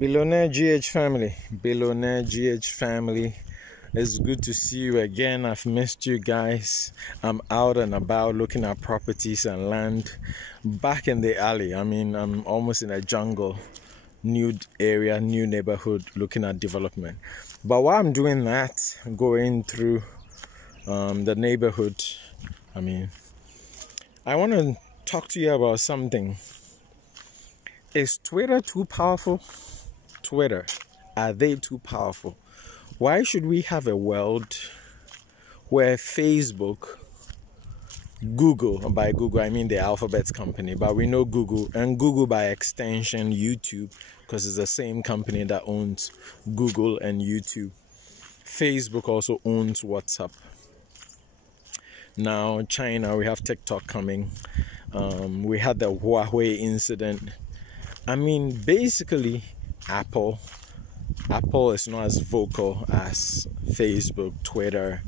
Billionaire GH family, it's good to see you again. I've missed you guys. I'm out and about looking at properties and land back in the alley. I'm almost in a jungle, new area, new neighborhood, looking at development. But while I'm doing that, going through the neighborhood, I want to talk to you about something. Is Twitter too powerful? Twitter, are they too powerful? Why should we have a world where Facebook, Google, and by Google I mean the alphabet company, but we know Google, and Google by extension YouTube, because it's the same company that owns Google and YouTube. Facebook also owns WhatsApp. Now China, we have TikTok coming. We had the Huawei incident. Basically, Apple is not as vocal as Facebook, Twitter,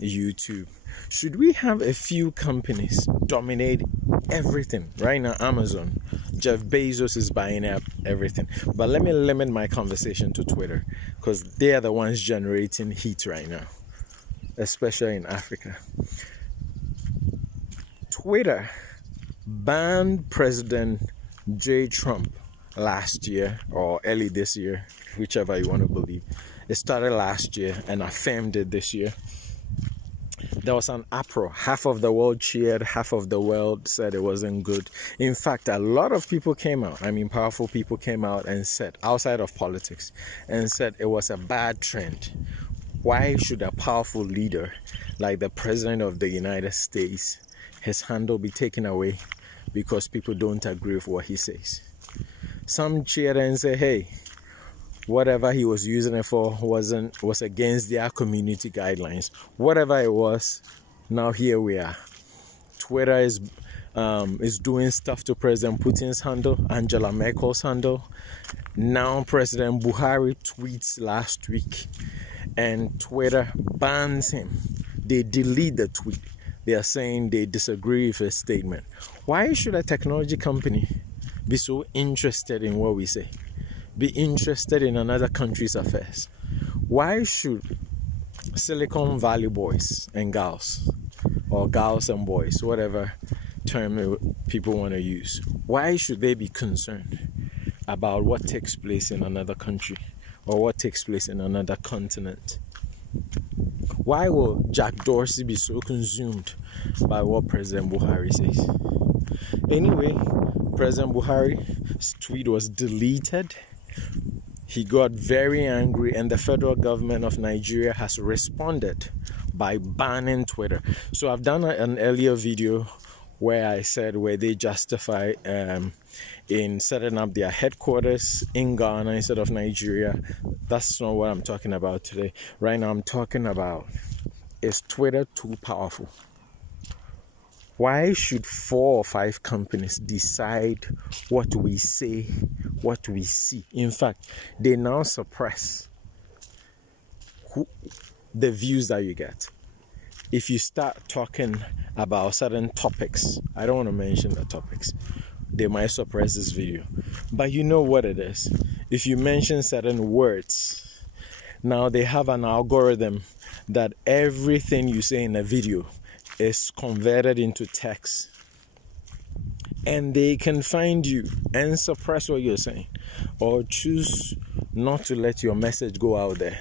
YouTube. Should we have a few companies dominate everything? Right now, Amazon, Jeff Bezos is buying up everything. But let me limit my conversation to Twitter, because they are the ones generating heat right now, especially in Africa. Twitter banned President J. Trump last year or early this year, whichever you want to believe. It started last year and affirmed it this year. There was an uproar. Half of the world cheered, half of the world said it wasn't good. In fact, a lot of people came out. Powerful people came out and said, outside of politics, and said it was a bad trend. Why should a powerful leader like the President of the United States, his handle be taken away because people don't agree with what he says? Some cheered and say, hey, whatever he was using it for was against their community guidelines. Whatever it was, now here we are. Twitter is doing stuff to President Putin's handle, Angela Merkel's handle. Now President Buhari tweets last week, and Twitter bans him. They delete the tweet. They are saying they disagree with his statement. Why should a technology company be so interested in what we say? Be interested in another country's affairs? Why should Silicon Valley boys and girls, or girls and boys, whatever term people want to use, why should they be concerned about what takes place in another country or what takes place in another continent? Why will Jack Dorsey be so consumed by what President Buhari says? Anyway, President Buhari's tweet was deleted. He got very angry, and the federal government of Nigeria has responded by banning Twitter. So I've done an earlier video where I said where they justify in setting up their headquarters in Ghana instead of Nigeria. That's not what I'm talking about today. Right now I'm talking about, is Twitter too powerful? Why should 4 or 5 companies decide what we say, what we see? In fact, they now suppress the views that you get. If you start talking about certain topics, I don't want to mention the topics, they might suppress this video. But you know what it is. If you mention certain words, now they have an algorithm that everything you say in a video is converted into text, and they can find you and suppress what you're saying, or choose not to let your message go out there.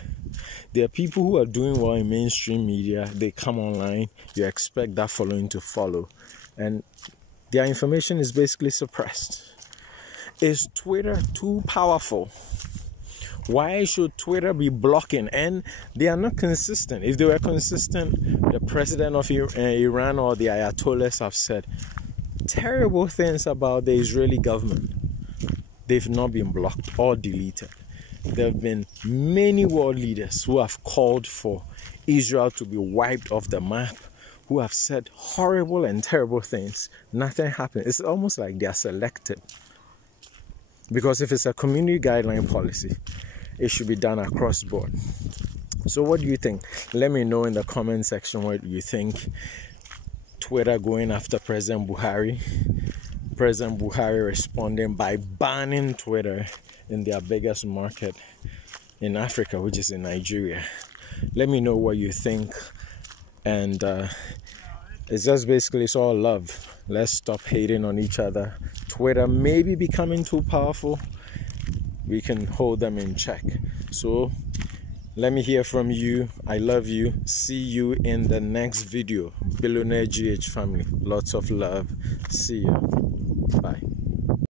There are people who are doing well in mainstream media. They come online, you expect that following to follow, and their information is basically suppressed. Is Twitter too powerful? Why should Twitter be blocking? And they are not consistent. If they were consistent, the president of Iran or the Ayatollahs have said terrible things about the Israeli government. They've not been blocked or deleted. There have been many world leaders who have called for Israel to be wiped off the map, who have said horrible and terrible things. Nothing happened. It's almost like they are selected. Because if it's a community guideline policy, it should be done across board. So what do you think? Let me know in the comment section what you think. Twitter going after President Buhari, President Buhari responding by banning Twitter in their biggest market in Africa, which is in Nigeria. Let me know what you think. And it's just basically, it's all love. Let's stop hating on each other. Twitter may be becoming too powerful. We can hold them in check. So let me hear from you. I love you. See you in the next video. Billionaire GH family. Lots of love. See you. Bye.